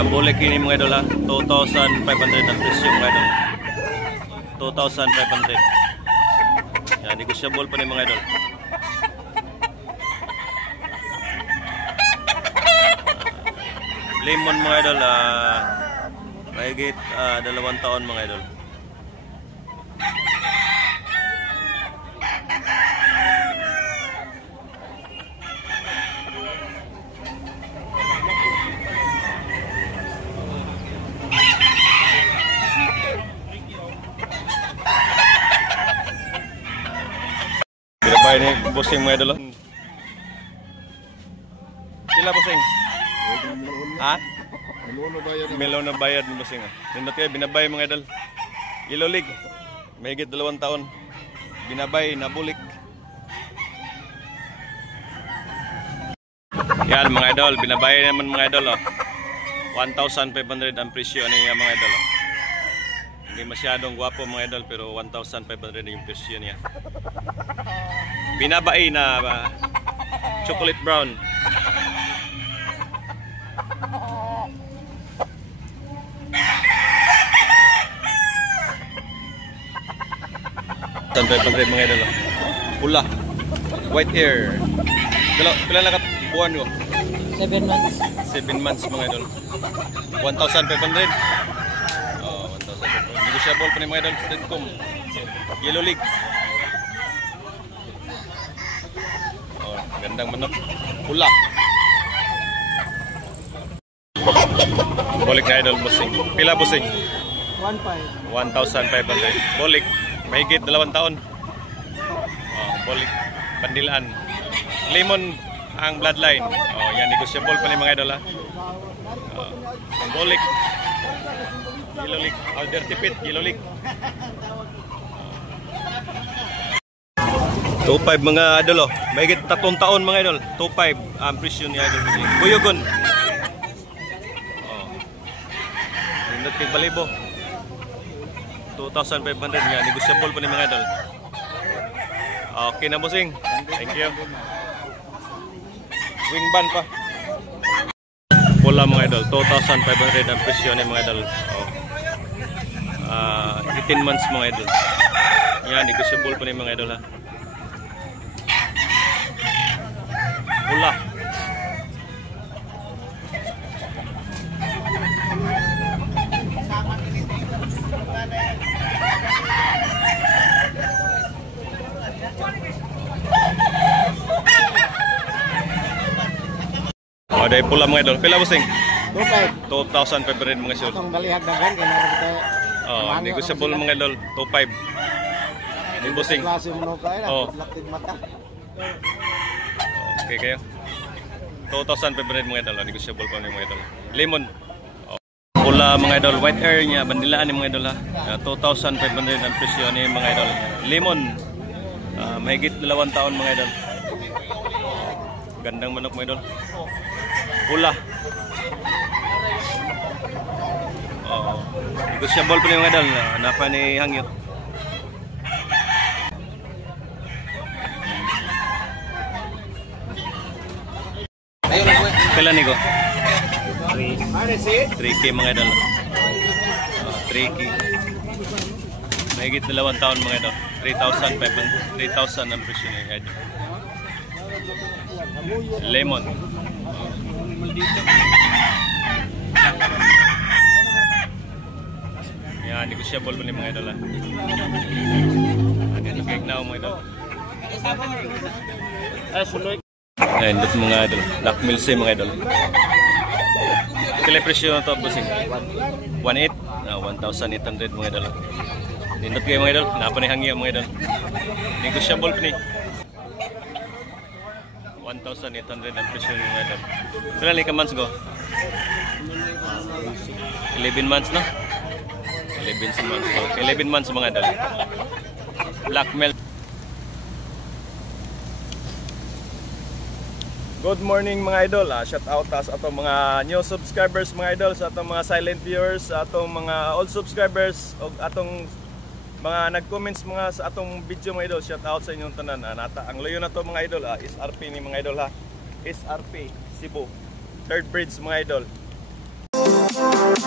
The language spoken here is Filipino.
Bulik ini mga idol ha. 2,500 ang presyo mga idol. 2,500. Yan, negotiable pa ni mga idol. Lemon mga idol, mahigit 2 taon mga idol. Binabay ni bossing mga idol. Sila bossing? Ha? Melon na bayad ni bossing. Nindot kayo, binabay mga idol. Yellow League, mahigit 2 taon. Binabay, nabulik. Yan mga idol, binabay naman mga idol. 1,500 ang presyo niya mga idol. Hindi masyadong gwapo mga idol, pero 1,500 yung presyo niya. Binabay na chocolate brown. $1,500 mga idol. Pula, white hair. Pila na buwan ko? 7 months. 7 months mga idol. 1,500. Oh, 1,500. Negotiable pa ni mga idol. Stedcom. Yellow League. Oh, gandang manok. Pula. Bolik na idol bossing. Pila bossing? 1,500. Bolik. Mahigit 2 taon. Oh, bolik. Pandilaan. Lemon ang bloodline. Oh, yan negotiable pa ni mga idol ha. Bolik. Yellow League. Alder tipit. Yellow League. 2,500 mga idol oh. Mahigit 3 taon mga idol. 2,500 ang presyo ni idol. Buyogon. Oh. Hindot kay balibo. 2,500 nga, negotiable pa ni mga idol. Okay na bossing. Thank you. Wing ban pa. Pula mga idol, 2,500 ang presyo ni mga idol. Oh. 18 months mga idol. Yan, negotiable pa ni mga idol ha. Pula. Oh, dahil pula mga idol. Pila bossing? 2,500 mga idol. Atong balihag dagan kay naron kita. Oh, negotiable mga idol. 2,500. Ni bossing. Klase mo kay na Oh. laktig mata. Okay kayo. 2,500 mga idol. Negotiable pa ni mga idol. Lemon. Oh. Pula mga idol. White hair niya. Bandilaan ni mga idol ha. 2,500 ang presyo ni mga idol. Lemon. Mahigit 2 taon mga idol. Gandang manok mga idol. Pula. Oh, negotiable pa ni mga idol. Napa ni hangyot. Kailan ni ko? 3K mga idol. 3K. Mahigit 2 taon mga idol. 3,500 ang presyo ni idol. Lemon. Yan, negotiable pa ni mga idol. Dito kay now mga idol. Ayan, dito mga idol. Black Mills mga idol. Kailan presyo na ito, bossing? 1,800? 1,800 mga idol. Nindot kayo mga idol. Napanihangya mga idol. Negotiable pa ni. 1,800 ang presyo ng mga idol. Kailan like months go? 11 months no? 11 months go. 11 months mga idol. Black Mills. Good morning mga idol. Shout out sa atong mga new subscribers mga idol, sa atong mga silent viewers, sa atong mga old subscribers, o atong mga nag-comments mga sa atong video mga idol. Shout out sa inyong tanan. Nata ang layo na to mga idol. SRP ni mga idol ha. SRP Cebu. Third bridge mga idol. idol.